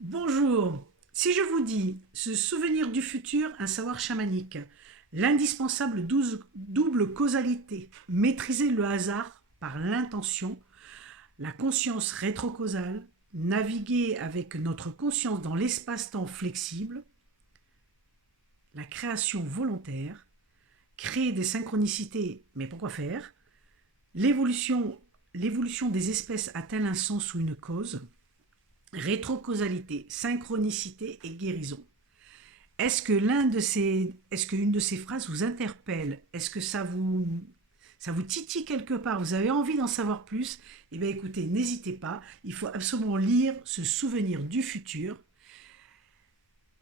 Bonjour. Si je vous dis se souvenir du futur, un savoir chamanique, l'indispensable double causalité, maîtriser le hasard par l'intention, la conscience rétrocausale, naviguer avec notre conscience dans l'espace-temps flexible, la création volontaire, créer des synchronicités, mais pourquoi faire, l'évolution, l'évolution des espèces a-t-elle un sens ou une cause, rétrocausalité, synchronicité et guérison. Est-ce qu'une de ces phrases vous interpelle? Est-ce que ça vous titille quelque part? Vous avez envie d'en savoir plus? Eh bien écoutez, n'hésitez pas. Il faut absolument lire Ce souvenir du futur,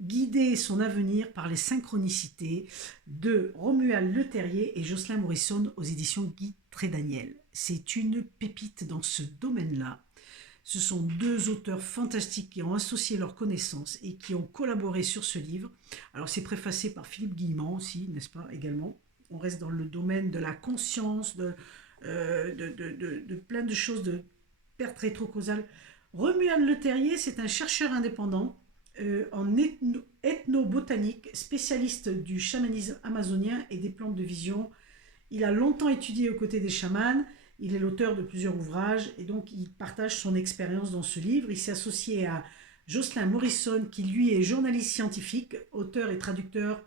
guider son avenir par les synchronicités de Romuald Le Terrier et Jocelyn Morisson aux éditions Guy Trédaniel. C'est une pépite dans ce domaine-là. Ce sont deux auteurs fantastiques qui ont associé leurs connaissances et qui ont collaboré sur ce livre. Alors c'est préfacé par Philippe Guillemant aussi, n'est-ce pas, également. On reste dans le domaine de la conscience, de plein de choses, de perte rétrocausale. Romuald Le Terrier, c'est un chercheur indépendant en ethnobotanique, spécialiste du chamanisme amazonien et des plantes de vision. Il a longtemps étudié aux côtés des chamans. Il est l'auteur de plusieurs ouvrages et donc il partage son expérience dans ce livre. Il s'est associé à Jocelyn Morisson, qui lui est journaliste scientifique, auteur et traducteur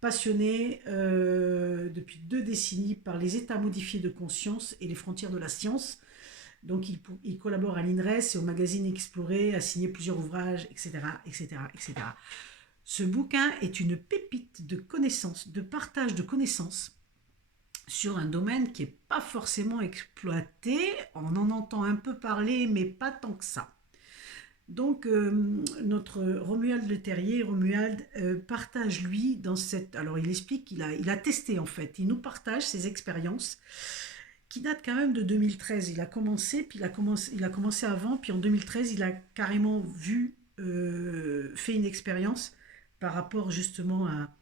passionné depuis 2 décennies par les états modifiés de conscience et les frontières de la science. Donc il collabore à l'INRES et au magazine Explorer, a signé plusieurs ouvrages, etc., etc., etc. Ce bouquin est une pépite de connaissances, de partage de connaissances sur un domaine qui n'est pas forcément exploité. On en entend un peu parler, mais pas tant que ça. Donc, notre Romuald Le Terrier, Romuald, partage lui dans cette. Alors, il explique il a testé en fait. Il nous partage ses expériences qui datent quand même de 2013. Il a commencé, puis il a commencé avant, puis en 2013, il a carrément fait une expérience par rapport justement à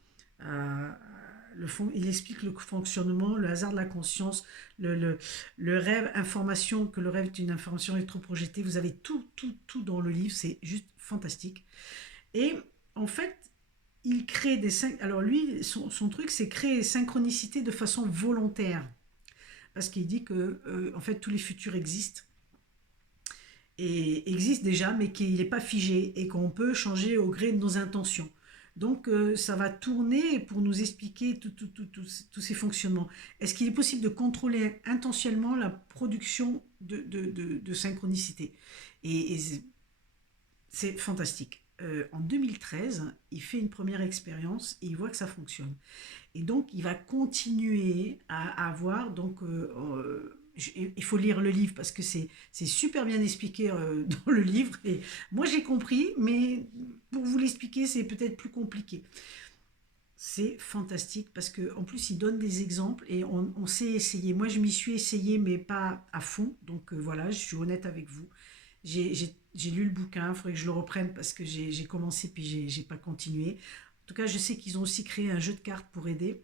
il explique le fonctionnement, le hasard de la conscience, le rêve, information, que le rêve est une information électroprojetée. Vous avez tout dans le livre, c'est juste fantastique. Et en fait, il crée Alors lui, son truc, c'est créer des synchronicités de façon volontaire. Parce qu'il dit que, en fait, tous les futurs existent et existe déjà, mais qu'il n'est pas figé et qu'on peut changer au gré de nos intentions. Donc ça va tourner pour nous expliquer tous ces fonctionnements. Est-ce qu'il est possible de contrôler intentionnellement la production de synchronicité? Et c'est fantastique. En 2013, il fait une première expérience et il voit que ça fonctionne. Et donc, il va continuer à avoir. Donc, il faut lire le livre parce que c'est super bien expliqué dans le livre. Et moi, j'ai compris, mais pour vous l'expliquer, c'est peut-être plus compliqué. C'est fantastique parce qu'en plus, il donne des exemples et on sait essayer. Moi, je m'y suis essayé, mais pas à fond. Donc, voilà, je suis honnête avec vous. J'ai lu le bouquin, il faudrait que je le reprenne parce que j'ai commencé puis j'ai pas continué. En tout cas, je sais qu'ils ont aussi créé un jeu de cartes pour aider.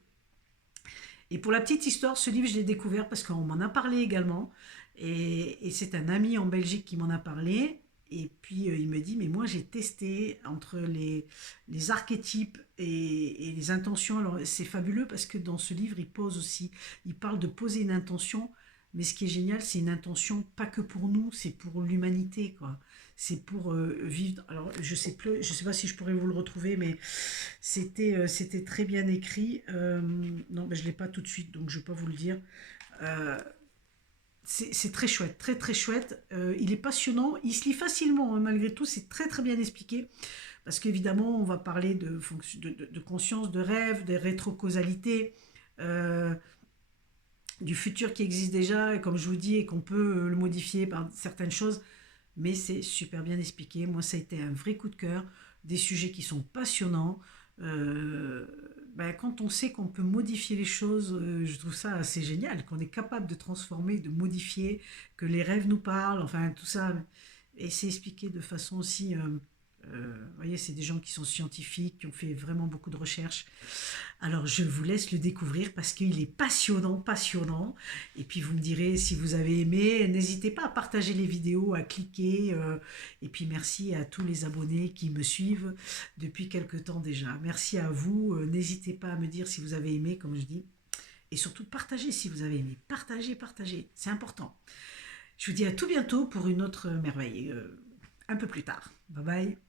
Et pour la petite histoire, ce livre, je l'ai découvert parce qu'on m'en a parlé également. Et c'est un ami en Belgique qui m'en a parlé. Et puis il me dit, mais moi j'ai testé entre les archétypes et les intentions. Alors c'est fabuleux parce que dans ce livre, il parle de poser une intention. Mais ce qui est génial, c'est une intention pas que pour nous, c'est pour l'humanité, quoi. C'est pour vivre. Alors je sais pas si je pourrais vous le retrouver, mais c'était très bien écrit. Non, mais je l'ai pas tout de suite, donc je vais pas vous le dire. Euh, c'est très chouette, très très chouette. Il est passionnant, il se lit facilement, hein, malgré tout, c'est très très bien expliqué. Parce qu'évidemment, on va parler de conscience, de rêve, de rétrocausalité, euh, du futur qui existe déjà, et comme je vous dis, et qu'on peut le modifier par certaines choses. Mais c'est super bien expliqué. Moi, ça a été un vrai coup de cœur. Des sujets qui sont passionnants. Euh, quand on sait qu'on peut modifier les choses, je trouve ça assez génial, qu'on est capable de transformer, de modifier, que les rêves nous parlent, enfin tout ça. Et c'est expliqué de façon aussi Vous voyez, c'est des gens qui sont scientifiques, qui ont fait vraiment beaucoup de recherches. Alors, je vous laisse le découvrir parce qu'il est passionnant, passionnant. Et puis, vous me direz si vous avez aimé. N'hésitez pas à partager les vidéos, à cliquer. Et puis, merci à tous les abonnés qui me suivent depuis quelque temps déjà. Merci à vous. N'hésitez pas à me dire si vous avez aimé, comme je dis. Et surtout, partagez si vous avez aimé. Partagez, partagez. C'est important. Je vous dis à tout bientôt pour une autre merveille. Un peu plus tard. Bye bye.